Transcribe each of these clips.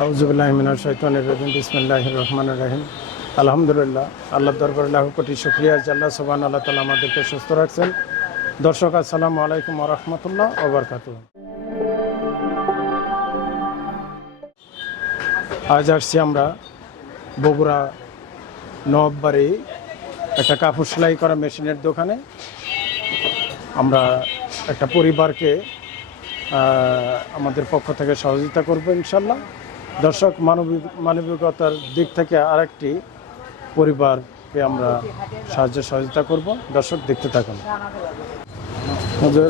আউজুবিল্লাহমিনা শৈতানের রহিম বিসমিল্লাহ রাহিম। আলহামদুলিল্লাহ আল্লাহ দরবার লাখ কোটি শুক্রিয়া। আল্লাহ সুবান আল্লাহ তালা আমাদেরকে সুস্থ রাখছেন। দর্শক, আসসালামু আলাইকুম রহমতুল্লাহ ওবরকাত আজ আসছি আমরা বগুড়া নববাড়ি একটা কাপড় সেলাই করা মেশিনের দোকানে। আমরা একটা পরিবারকে আমাদের পক্ষ থেকে সহযোগিতা করব ইনশাল্লাহ দর্শক মানবিক মানবিকতার দিক থেকে আরেকটি পরিবারকে আমরা সাহায্য সহযোগিতা করব। দর্শক দেখতে থাকুন।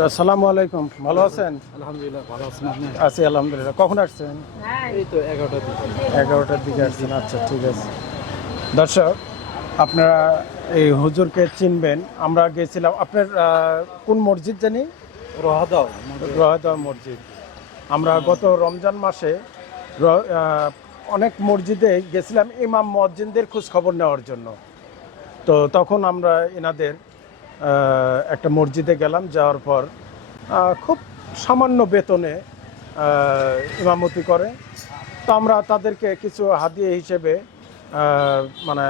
আসসালামু আলাইকুম। ভালো আছেন? আলহামদুলিল্লাহ ভালো আছেন আছি আলহামদুলিল্লাহ। কখন আসছেন? এই তো এগারোটার দিকে। এগারোটার দিকে আসছেন। আচ্ছা ঠিক আছে। দর্শক আপনারা এই হুজুরকে চিনবেন। আমরা গেছিলাম আপনার কোন মসজিদ জানি? রহা দাও মসজিদ। আমরা গত রমজান মাসে অনেক মসজিদে গেছিলাম ইমাম মসজিদদের খোঁজ খবর নেওয়ার জন্য। তো তখন আমরা এনাদের একটা মসজিদে গেলাম যাওয়ার পর খুব সামান্য বেতনে ইমামতি করে। তো আমরা তাদেরকে কিছু হাদিয়ে হিসেবে মানে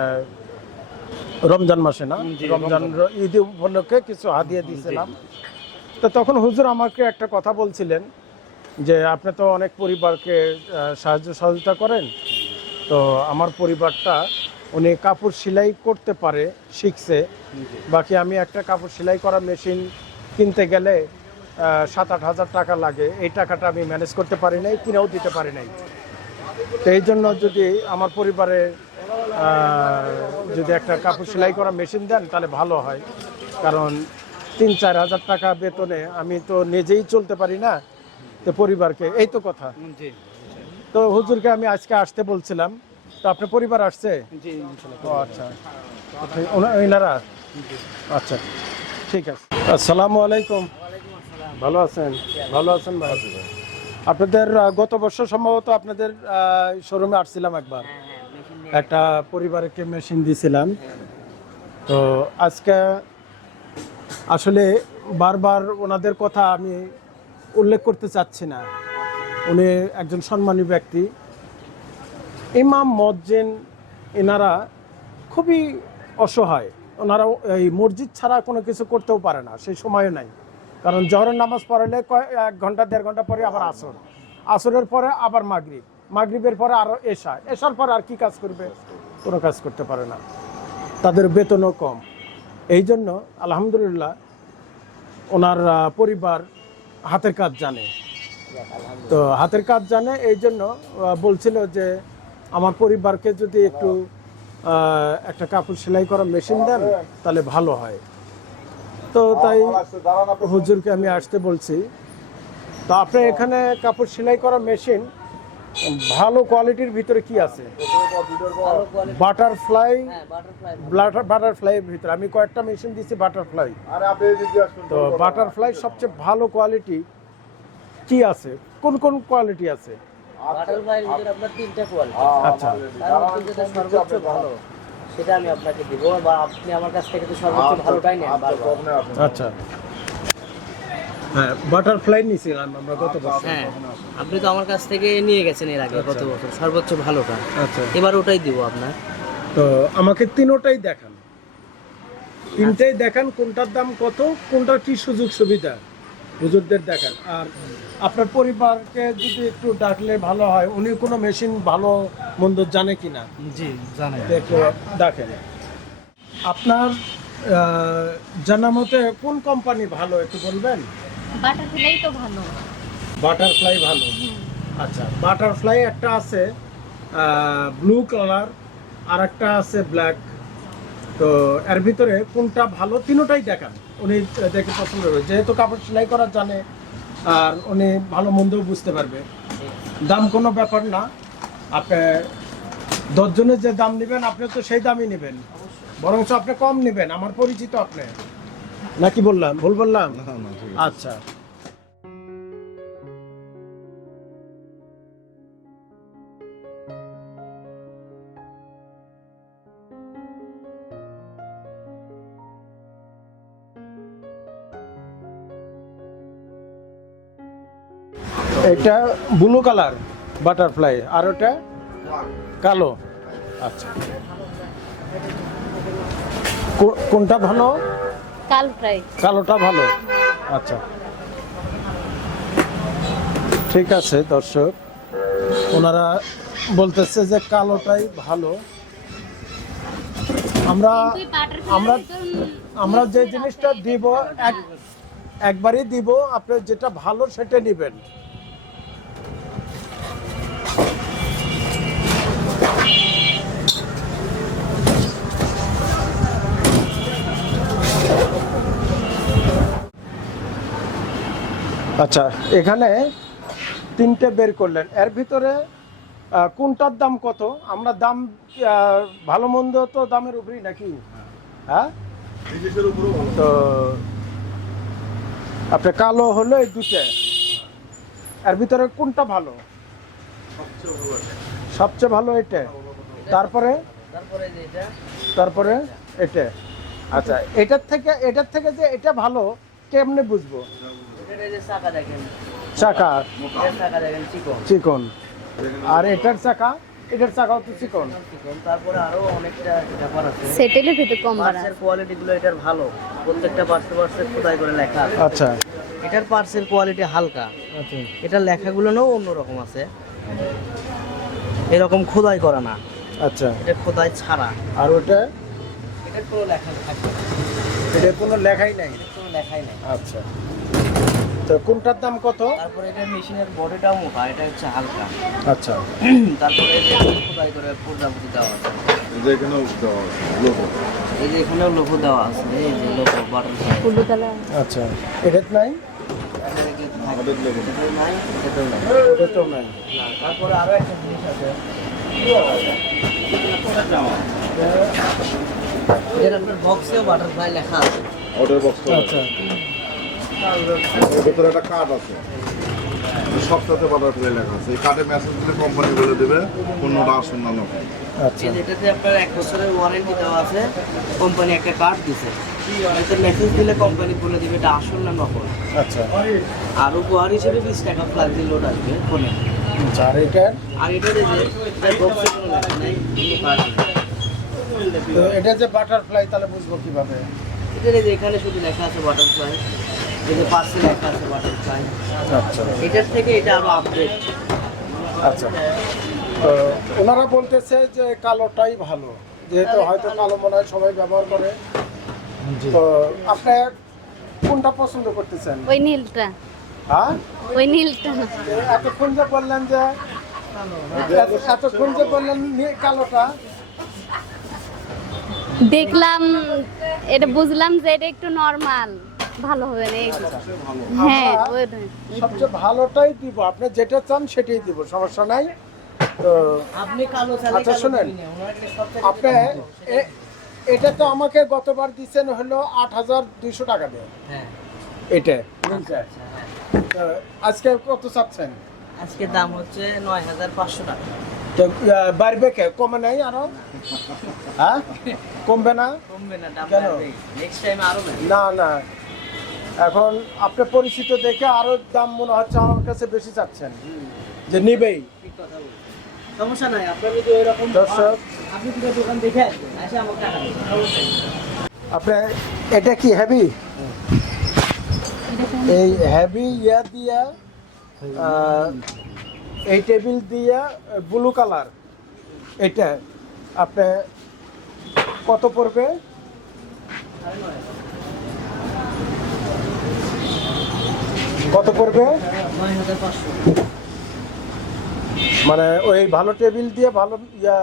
রমজান মাসে না রমজান ঈদ উপলক্ষে কিছু হাদিয়ে দিয়েছিলাম। তো তখন হুজুর আমাকে একটা কথা বলছিলেন যে আপনি তো অনেক পরিবারকে সাহায্য সহযোগিতা করেন। তো আমার পরিবারটা, উনি কাপড় সেলাই করতে পারে, শিখছে। বাকি আমি একটা কাপড় সেলাই করা মেশিন কিনতে গেলে সাত আট হাজার টাকা লাগে। এই টাকাটা আমি ম্যানেজ করতে পারি নাই, কিনেও দিতে পারি নাই। তো এই জন্য যদি আমার পরিবারে যদি একটা কাপড় সেলাই করা মেশিন দেন, তাহলে ভালো হয়। কারণ তিন চার হাজার টাকা বেতনে আমি তো নিজেই চলতে পারি না। তো পরিবারকে এই তো কথা। তো হুজুরকে আমি আজকে আসতে বলছিলাম। তো আপনার পরিবার আসছে? ও আচ্ছা। ওনারা আচ্ছা ঠিক আছে। আসসালামু আলাইকুম। ভালো আছেন? ভালো আছেন ভাই? আপনাদের গত বছর সম্ভবত আপনাদের শোরুমে আসছিলাম একবার। একটা পরিবারকে মেশিন দিয়েছিলাম তো আজকে আসলে বারবার ওনাদের কথা আমি উল্লেখ করতে চাচ্ছি না। উনি একজন সম্মানী ব্যক্তি। ইমাম মজ্জেন এনারা খুবই অসহায়। ওনারা এই মসজিদ ছাড়া কোনো কিছু করতেও পারে না, সেই সময়ও নাই। কারণ জহরের নামাজ পড়ালে এক ঘণ্টা, দেড় ঘণ্টা পরে আবার আসর। আসরের পরে আবার মাগরিব। মাগরিবের পরে আরও এশা। এশার পরে আর কি কাজ করবে? কোনো কাজ করতে পারে না। তাদের বেতনও কম। এই জন্য আলহামদুলিল্লাহ ওনার পরিবার হাতের কাজ জানে। তো হাতের কাজ জানে, এই জন্য বলছিল যে আমার পরিবারকে যদি একটু একটা কাপড় সেলাই করা মেশিন দেন, তাহলে ভালো হয়। তো তাই হুজুরকে আমি আসতে বলছি। তো আপনি এখানে কাপড় সেলাই করা মেশিন ভালো কোয়ালিটির ভিতরে কি আছে? বাটারফ্লাই? বাটারফ্লাইয়ের ভিতরে। আমি কয়েকটা মেশিন দিচ্ছি বাটারফ্লাই। তো বাটারফ্লাই সবচেয়ে ভালো কোয়ালিটি কি আছে? কোন কোন কোয়ালিটি আছে? বাটারফ্লাইয়ের ভিতরে আপনার তিনটা কোয়ালিটি আচ্ছা। তার মধ্যে যেটা সর্বোচ্চ ভালো সেটা আমি আপনাকে দিব বা আপনি আমার কাছ থেকে তো সর্বোচ্চ ভালোটাই নেন আচ্ছা। হ্যাঁ বাটারফ্লাই নিয়েছিলাম আমরা গত বছর। হ্যাঁ আপনি তো আমার কাছ থেকে নিয়ে গেছেন এর আগে গত বছর সর্বোচ্চ ভালোটা। আচ্ছা। এবার ওটাই দিব আপনার। তো আমাকে তিনোটাই দেখান। তিনটাই দেখান কোনটার দাম কত কোনটার কি সুযোগ সুবিধা হুজুরদের দেখান। আর আপনার পরিবারকে যদি একটু ডাকলে ভালো হয় উনি কোনো মেশিন ভালো মন্দ জানে কিনা? জি জানেন দেখে দেখেন। আপনার জানা মতে কোন কোম্পানি ভালো একটু বলবেন? বাটারফ্লাই তো ভালো। বাটারফ্লাই ভালো। আচ্ছা বাটারফ্লাই একটা আছে ব্লু কালার আর একটা আছে ব্ল্যাক। তো এর ভিতরে কোনটা ভালো তিনোটাই দেখান। উনি দেখে পছন্দ করবে। যেহেতু কাপড় সেলাই করা জানে আর উনি ভালো মন্দও বুঝতে পারবে। দাম কোনো ব্যাপার না। আপনি দশজনের যে দাম নেবেন আপনি তো সেই দামই নেবেন। বরঞ্চ আপনি কম নেবেন। আমার পরিচিত আপনি। নাকি বললাম? ভুল বললাম? আচ্ছা। এটা ব্লু কালার বাটারফ্লাই। আর ওটা কালো। আচ্ছা। কোনটা ভালো? কাল ফ্রাই। কালোটা ভালো? আচ্ছা। ঠিক আছে দর্শক। ওনারা বলতেছে যে কালোটাই ভালো। আমরা আমরা আমরা যে জিনিসটা দিব এক একবারই দিব আপনি যেটা ভালো সেটা নেবেন। আচ্ছা এখানে তিনটে বের করলেন। এর ভিতরে কোনটার দাম কত? আমরা দাম ভালো মন্দ তো দামের উপরেই নাকি? হ্যাঁ? তো আপনার কালো হলো এই দুটো এর ভিতরে কোনটা ভালো? সবচেয়ে ভালো এটা। তারপরে? তারপরে এটা। আচ্ছা এটার থেকে এটার থেকে যে এটা ভালো, কেমনে বুঝব? চাকা দেখেন। এটার চাকা চিকন। চিকন। আর এটার চাকা? এটার চাকাও তো চিকন। চিকন তারপরে আরও অনেকটা ব্যাপার আছে। সেটেলের ভিতরে কম বাড়া। পার্সের কোয়ালিটি গুলো এটার ভালো। প্রত্যেকটা পার্সে পার্সে খোদাই করে লেখা আছে। আচ্ছা। এটার পার্সের কোয়ালিটি হালকা। আচ্ছা। এটার লেখাগুলো নাও অন্যরকম আছে। এরকম খোদাই করা না। আচ্ছা। এটা খোদাই ছাড়া। আর ওটা? এটার কোনো লেখা থাকে না। এটা কোনো লেখাই নাই? এটার কোনো লেখাই নেই। আচ্ছা। তো কোনটার দাম কত? তারপরে এটা মেশিনের বডিটাও মোটা এটা হচ্ছে হালকা। আচ্ছা। তারপরে এই যে খোদাই করে প্রজাপতি দেওয়া আছে। যেখানেও দেওয়া লোগো। এই যে এখানেও লোগো দেওয়া আছে এই যে লোগো বাটারফ্লাই হলুদ কালার আচ্ছা এটার নাই? আমাদের লোগো। নাই এটাতেও নাই। এটাও নাই। তারপরে আরও একটা জিনিস আছে। এর আপনার বক্সেও বাটারফ্লাই লেখা আছে। অর্ডার বক্স আচ্ছা। ভিতরে একটা কার্ড আছে। সবটাতে বাটারফ্লাই লেখা আছে। এই কার্ডে মেসেজ দিলে কোম্পানি বলে দেবে পণ্যটা আসুন না আচ্ছা। আপনার এক বছরের ওয়ারেন্টি দেওয়া আছে কোম্পানি একটা কার্ড দিছে। এতে মেসেজ দিলে কোম্পানি বলে দিবে এটা আসল না নকল আচ্ছা। আর উপহার হিসেবে বিশ টাকা ফ্লাক্সি লোড আসবে ফোনে আচ্ছা আর এটার আর এটা যে এটা বক্সে কোনো লেখা নেই কোনো কার্ড নেই। তো এটা যে বাটারফ্লাই তাহলে বুঝব কীভাবে? যে এখানে শুধু লেখা আছে বাটারফ্লাই যে আছে আচ্ছা। এটার থেকে এটা আরও আপডেট আচ্ছা। তো ওনারা বলতেছে যে কালোটাই ভালো। যেহেতু হয়তো কালো মনে হয় সবাই ব্যবহার করে। তো আপনি কোনটা পছন্দ করতেছেন? ওই নীলটা। হ্যাঁ? ওই নীলটা। এতক্ষণ যে বললেন যে এত- এতক্ষণ যে বললেন কালোটা। দেখলাম এটা বুঝলাম যে এটা একটু নর্মাল ভালো হবে না হ্যাঁ। সবচেয়ে ভালোটাই দিব আপনি যেটা চান সেটাই দিব সমস্যা নাই। তো আপনি কালো আচ্ছা, শুনেন। আপনি এটা তো আমাকে গতবার দিচ্ছেন হলো আট হাজার দুইশো টাকা দিয়ে। হ্যাঁ। এটা। আচ্ছা, হ্যাঁ। তো আজকে কত চাচ্ছেন? আজকে দাম হচ্ছে নয় হাজার পাঁচশো টাকা। তো বাড়বে কে? কমে নাই আরও? হ্যাঁ? কমবে না? কমবে না দাম কেন? নেক্সট টাইম আরও না না। এখন আপনি পরিচিত দেখে আরও দাম মনে হচ্ছে আমার কাছে বেশি চাচ্ছেন। যে নিবেই। সমস্যা নাই আপনার যদি এরকম দর্শক। আপনি দোকান দেখে আসবেন আমাকে টাকা এটা কি হ্যাভি এই হ্যাভি ইয়া দিয়া এই টেবিল দিয়া ব্লু কালার এটা আপনি কত পড়বে? কত পড়বে? মানে ওই ভালো টেবিল দিয়ে ভালো ইয়া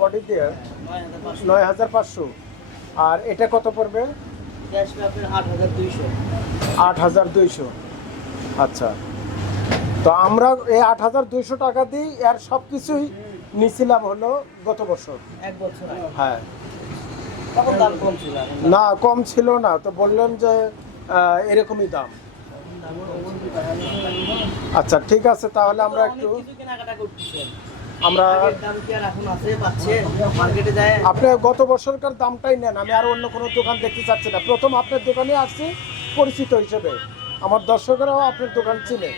বডি দিয়ে? নয় হাজার পাঁচশো। আর এটা কত পড়বে? আট হাজার দুইশো। আচ্ছা। তো আমরা এই আট হাজার দুইশো টাকা দিই আর সব কিছুই নিছিলাম হলো গত বছর। এক বছর হ্যাঁ। না কম ছিল না। তো বললেন যে এরকমই দাম। আচ্ছা ঠিক আছে তাহলে আমরা একটু আমরা আপনি গত বছরকার দামটাই নেন আমি আর অন্য কোনো দোকান দেখতে চাচ্ছি না। প্রথম আপনার দোকানে আসছি পরিচিত হিসেবে। আমার দর্শকেরাও আপনার দোকান চিনে।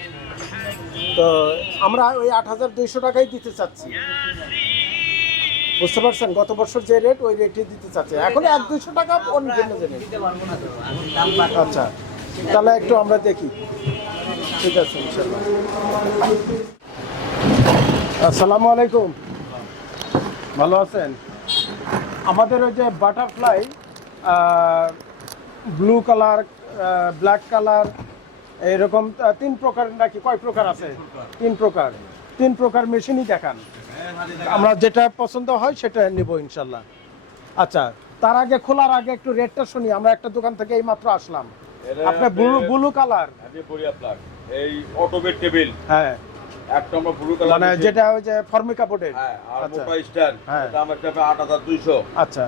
তো আমরা ওই আট হাজার দুইশো টাকাই দিতে চাচ্ছি। বুঝতে পারছেন? গত বছর যে রেট ওই রেটই দিতে চাচ্ছি। এখন এক দুইশো টাকা অন্য জিনিস। আচ্ছা। তাহলে একটু আমরা দেখি। ঠিক আছে ইনশাল্লাহ আসসালামু আলাইকুম। ভালো আছেন? আমাদের ওই যে butterfly blue colour black colour এরকম তিন প্রকার নাকি? কয় প্রকার আছে? তিন প্রকার। তিন প্রকার। মেশিনই দেখান। আমরা যেটা পছন্দ হয় সেটা নিব ইনশাল্লাহ আচ্ছা তার আগে খোলার আগে একটু রেটটা শুনি। আমরা একটা দোকান থেকে এই মাত্র আসলাম। আপনার ব্লু ব্লু কালার। আমি বলি আপনার এই অটোমেট টেবিল হ্যাঁ। একটা আমরা ব্লু কালার মানে যেটা ওই যে ফর্মিকা বোর্ডের হ্যাঁ আর আচ্ছা। মোটা স্ট্যান্ড হ্যাঁ। দাম একটা আট হাজার দুইশো। আচ্ছা।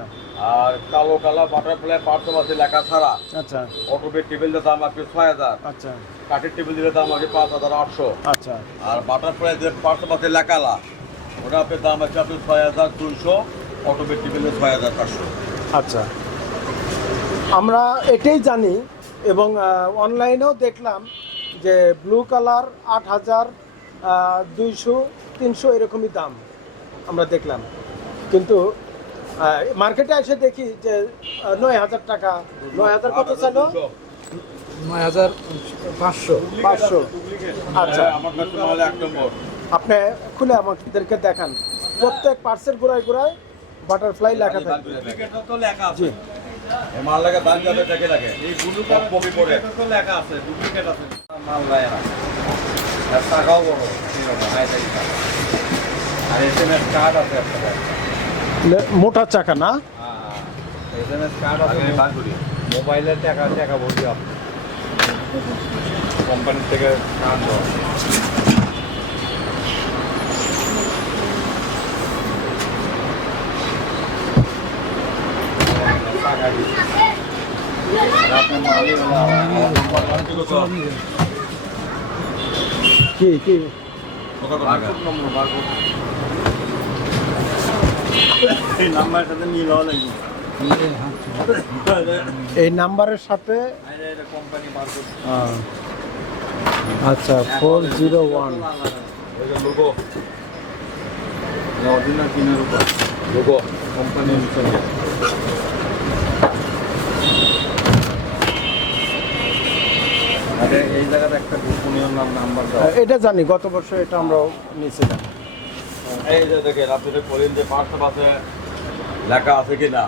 আর কালো কালার বাটারফ্লাই পাঁচশো মাসে লেখা ছাড়া। আচ্ছা। অটোমেট টেবিলের দাম আছে ছয় হাজার। আচ্ছা। কাঠের টেবিল দিলে দাম আছে পাঁচ হাজার আটশো। আচ্ছা। আর বাটারফ্লাই যে পাঁচশো মাসে লেখালা ওটা আপনার দাম আছে আপনার ছয় হাজার দুইশো। অটোমেট টেবিলে ছয় হাজার পাঁচশো। আচ্ছা। আমরা এটাই জানি এবং অনলাইনেও দেখলাম যে ব্লু কালার আট হাজার দুইশো তিনশো এরকমই দাম আমরা দেখলাম। কিন্তু মার্কেটে এসে দেখি যে নয় হাজার টাকা। নয় হাজার কত ছিল? নয় হাজার পাঁচশো। পাঁচশো। আচ্ছা। হ্যাঁ, আপনি খুলে আমাদেরকে দেখান। প্রত্যেক পার্সেল গোড়ায় গোড়ায় বাটারফ্লাই লেখা থাকে। ডুপ্লিকেটও তো লেখা আছে। জি। মাল লাগে দাম যাবে দেখে লাগে। এই কালার কপি করে। তো লেখা আছে ডুপ্লিকেট আছে। মাল লাগে না। আর টাকাও বড় এরকম আয় তাই টাকা। কার্ড আছে মোটা চাকা না? এসএমএস কার্ড আছে। বার করি। মোবাইলের টাকা টাকা বলছি আপনি। কোম্পানি থেকে কার্ড দেওয়া টাকা দিচ্ছি আপনার মালই হলো আমার নম্বর বার করো তো কি কি? এই নাম্বারের সাথে? আচ্ছা ফোর জিরো ওয়ান অরিজিনাল কিনার উপর। কোম্পানির সঙ্গে আরে এই জায়গাতে একটা গোপনীয় নাম নাম্বার এটা জানি গত বছর এটা আমরাও নিয়েছিলাম। এই যে দেখেন আপনি বলেন যে পাঁচটা পাশে লেখা আছে কি না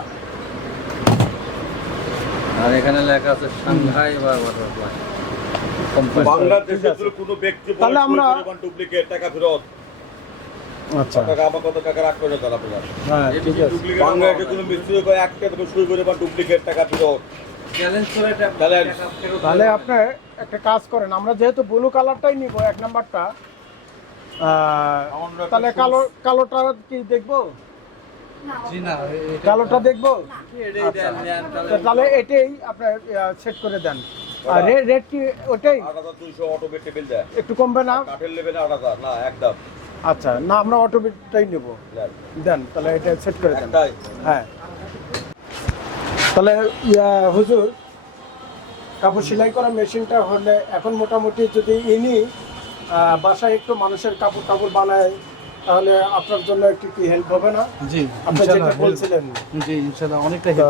আর এখানে লেখা আছে সাংহাই বা বাটারফ্লাই কোম্পানি বাংলাদেশে যদি কোনো ব্যক্তি তাহলে আমরা- ডুপ্লিকেট টাকা ফেরত আচ্ছা। টাকা আমার কত টাকা রাখবে না তারা আপনার? হ্যাঁ ঠিক আছে। বাংলাদেশে কোনো মিস্ত্রি করে একটা থেকে শুরু করে বা ডুপ্লিকেট টাকা ফেরত করে তাহলে তাহলে আপনি একটা কাজ করেন আমরা যেহেতু ব্লু কালারটাই নিব এক নাম্বারটা তাহলে কালো কালোটা কি দেখব? কালোটা দেখব? আচ্ছা। তাহলে এটাই আপনার সেট করে দেন। আর রেট কি ওটাই? একটু কমবে না? একদম আচ্ছা না আমরা অটোমেটটাই নেব। দেন। তাহলে এটা সেট করে দেন। হ্যাঁ। তাহলে ইয়া হুজুর কাপড় সেলাই করা মেশিনটা হলে এখন মোটামুটি যদি ইনি বাসায় একটু মানুষের কাপড় টাপড় বানায় তাহলে আপনার জন্য একটু কি হেল্প হবে না? জি আপনি যেটা বলছিলেন। জি ইনশাআল্লাহ অনেকটাই তো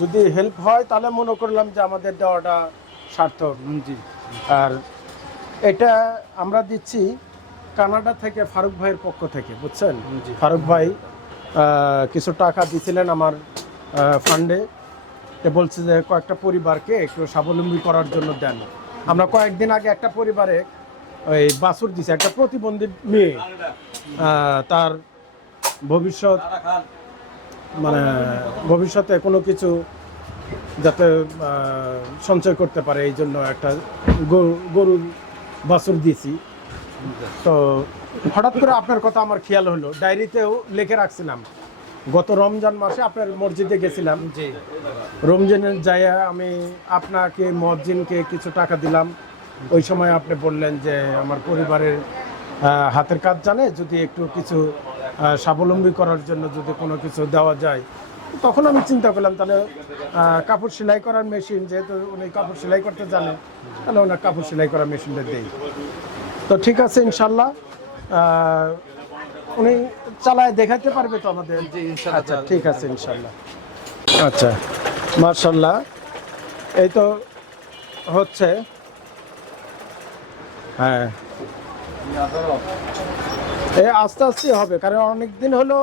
যদি হেল্প হয় তাহলে মনে করলাম যে আমাদের দেওয়াটা সার্থক। জি। আর এটা আমরা দিচ্ছি কানাডা থেকে ফারুক ভাইয়ের পক্ষ থেকে বুঝছেন? জি। ফারুক ভাই কিছু টাকা দিছিলেন আমার ফান্ডে বলছে যে কয়েকটা পরিবারকে একটু স্বাবলম্বী করার জন্য দেন। আমরা কয়েকদিন আগে একটা পরিবারে ওই বাসুর দিছে, একটা প্রতিবন্ধী মেয়ে তার ভবিষ্যৎ মানে ভবিষ্যতে কোনো কিছু যাতে সঞ্চয় করতে পারে, এই জন্য একটা গরু বাছুর দিয়েছি। তো হঠাৎ করে আপনার কথা আমার খেয়াল হলো, ডায়েরিতেও লিখে রাখছিলাম। গত রমজান মাসে আপনার মসজিদে গেছিলাম। জি। রমজানের যায় আমি আপনাকে মসজিদকে কিছু টাকা দিলাম। ওই সময় আপনি বললেন যে আমার পরিবারের হাতের কাজ জানে যদি একটু কিছু স্বাবলম্বী করার জন্য যদি কোনো কিছু দেওয়া যায়। তখন আমি চিন্তা করলাম তাহলে কাপড় সেলাই করার মেশিন যেহেতু উনি কাপড় সেলাই করতে জানেন তাহলে ওনার কাপড় সেলাই করার মেশিনটা দেই। তো ঠিক আছে ইনশাল্লাহ। উনি চালায় দেখাতে পারবে তো আমাদের। আচ্ছা ঠিক আছে ইনশাল্লাহ আচ্ছা মার্শাল্লাহ এই তো হচ্ছে হ্যাঁ। এই আস্তে আস্তে হবে কারণ অনেক দিন হলো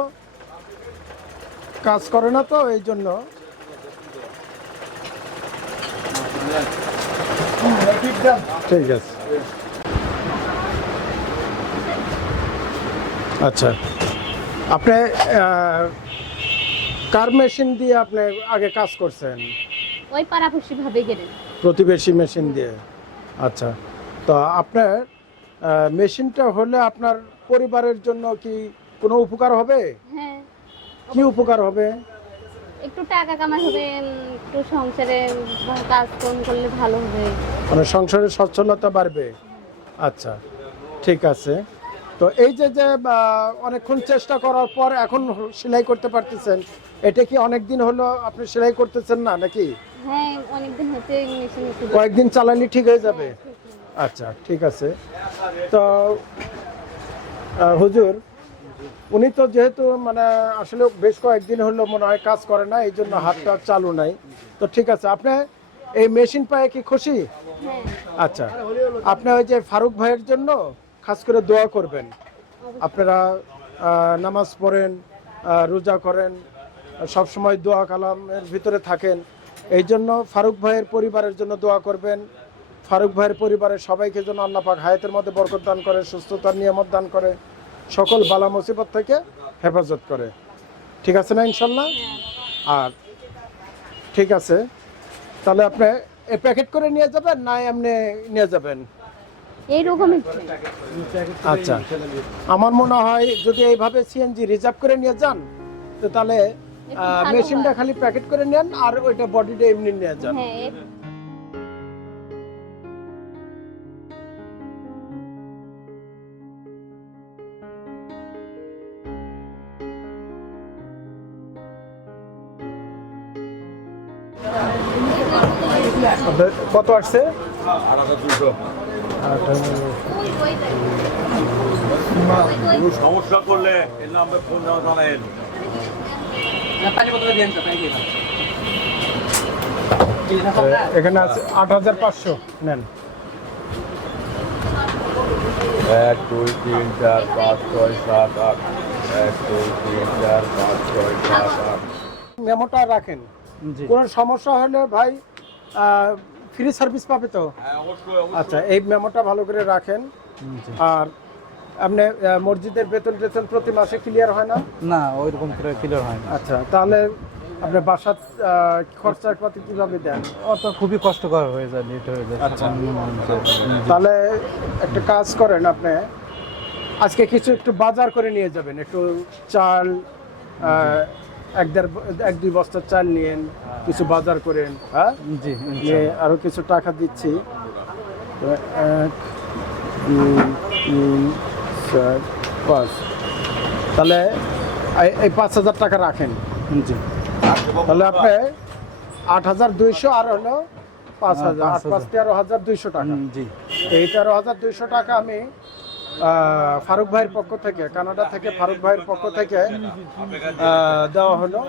কাজ করে না তো এই জন্য। ঠিক আছে। আচ্ছা। আপনি কার মেশিন দিয়ে আপনি আগে কাজ করছেন? ওই পাড়াপুষি ভাবে গেলে প্রতিবেশী মেশিন দিয়ে? আচ্ছা। তো আপনার মেশিনটা হলে আপনার পরিবারের জন্য কি কোনো উপকার হবে? হ্যাঁ। কি উপকার হবে? একটু টাকা কামাই হবে একটু সংসারে কাজ কর্ম করলে ভালো হবে। মানে সংসারের সচ্ছলতা বাড়বে? আচ্ছা ঠিক আছে। তো এই যে যে অনেকক্ষণ চেষ্টা করার পর এখন সেলাই করতে পারতেছেন এটা কি অনেক দিন হলো আপনি সেলাই করতেছেন না নাকি? হ্যাঁ কয়েকদিন চালালে ঠিক হয়ে যাবে? আচ্ছা ঠিক আছে। তো হুজুর উনি তো যেহেতু মানে আসলে বেশ কয়েকদিন হলো মনে হয় কাজ করে না এই জন্য হাতটা চালু নাই। তো ঠিক আছে আপনি এই মেশিন পায়ে কি খুশি? হ্যাঁ। আচ্ছা আপনি ওই যে ফারুক ভাইয়ের জন্য খাস করে দোয়া করবেন। আপনারা নামাজ পড়েন রোজা করেন, সব সময় দোয়া কালামের ভিতরে থাকেন। এই জন্য ফারুক ভাইয়ের পরিবারের জন্য দোয়া করবেন। ফারুক ভাইয়ের পরিবারের সবাইকে যেন আল্লাহ পাক হায়াতের মধ্যে বরকত দান করে, সুস্থতার নিয়ামত দান করে, সকল বালা মুসিবত থেকে হেফাজত করে। ঠিক আছে না ইনশাল্লাহ? আর ঠিক আছে। তাহলে আপনি এ প্যাকেট করে নিয়ে যাবেন না এমনি নিয়ে যাবেন? এইরকমই। আচ্ছা। আমার মনে হয় যদি এইভাবে সিএনজি রিজার্ভ করে নিয়ে যান তো তাহলে মেশিনটা খালি প্যাকেট করে নেন আর ওইটা বডিটা এমনি নিয়ে যান। হ্যাঁ কত আসছে? দুশো। সমস্যা করলে এর নামে ফোন দেওয়া। এখানে আছে আট হাজার পাঁচশো নেন। এক দুই তিন চার পাঁচ ছয় সাত আট। এক দুই তিন চার পাঁচ ছয় সাত আট। মেমোটা রাখেন। কোনো সমস্যা হলে ভাই ফ্রি সার্ভিস পাবে তো? হ্যাঁ আচ্ছা এই মেমোটা ভালো করে রাখেন। আর আপনি মসজিদের বেতন টেতন প্রতি মাসে ক্লিয়ার হয় না? না ওইরকম করে ক্লিয়ার হয় না। আচ্ছা তাহলে আপনি বাসার খরচা পাতি কীভাবে দেন? অত খুবই কষ্টকর হয়ে যায় লেট হয়ে যায়। আচ্ছা। তাহলে একটা কাজ করেন আপনি আজকে কিছু একটু বাজার করে নিয়ে যাবেন একটু চাল এক দেড় এক দুই বস্তা চাল নিয়েন কিছু বাজার করেন হ্যাঁ? জি নিয়ে আরও কিছু টাকা দিচ্ছি। এক তিন চার পাঁচ। তাহলে এই- পাঁচ হাজার টাকা রাখেন। জি। তাহলে আপনি আট হাজার দুইশো আর হলো পাঁচ হ্যাঁ, হাজার আট পাঁচ তেরো হাজার দুইশো টাকা। জি। এই তেরো হাজার দুইশো টাকা আমি ফারুক ভাইয়ের পক্ষ থেকে কানাডা থেকে ফারুক ভাইয়ের পক্ষ থেকে দেওয়া হলো।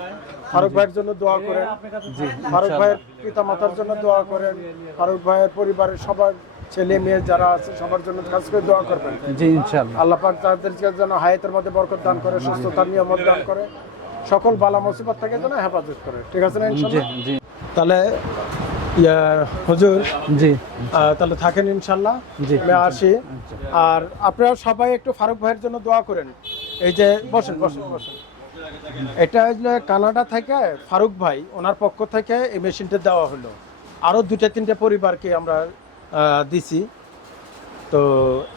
ফারুক ভাইয়ের জন্য দোয়া করেন। জি ফারুক ভাইয়ের পিতা মাতার জন্য দোয়া করেন। ফারুক ভাইয়ের পরিবারের সবার ছেলে মেয়ে যারা আছে সবার জন্য কাজ করে দোয়া করবেন। জি ইনশাল্লাহ আল্লাহ পাক তাদেরকে যেন হায়াতের মধ্যে বরকত দান করে সুস্থতার নিয়ামত দান করে সকল বালা মুসিবত থেকে যেন হেফাজত করে। ঠিক আছে না জি। তাহলে ইয়া, হুজুর জি। তাহলে থাকেন ইনশাল্লাহ। জি। আমি আসি। আর আপনারা সবাই একটু ফারুক ভাইয়ের জন্য দোয়া করেন। এই যে বসেন বসেন বসেন। এটা হচ্ছে কানাডা থেকে ফারুক ভাই ওনার পক্ষ থেকে এই মেশিনটা দেওয়া হলো। আরও দুইটা তিনটা পরিবারকে আমরা দিছি। তো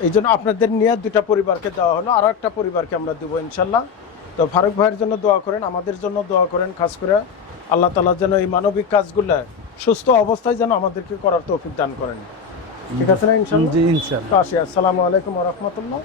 এই জন্য আপনাদের নিয়ে দুটা পরিবারকে দেওয়া হলো আরও একটা পরিবারকে আমরা দেবো ইনশাল্লাহ। তো ফারুক ভাইয়ের জন্য দোয়া করেন আমাদের জন্য দোয়া করেন খাস করে আল্লাহ তালা যেন এই মানবিক কাজগুলো সুস্থ অবস্থায় যেন আমাদেরকে করার তৌফিক দান করেন। ঠিক আছে না ইনশাল্লাহ? জি ইনশাল্লাহ। আসসালামু আলাইকুম রহমতুল্লাহ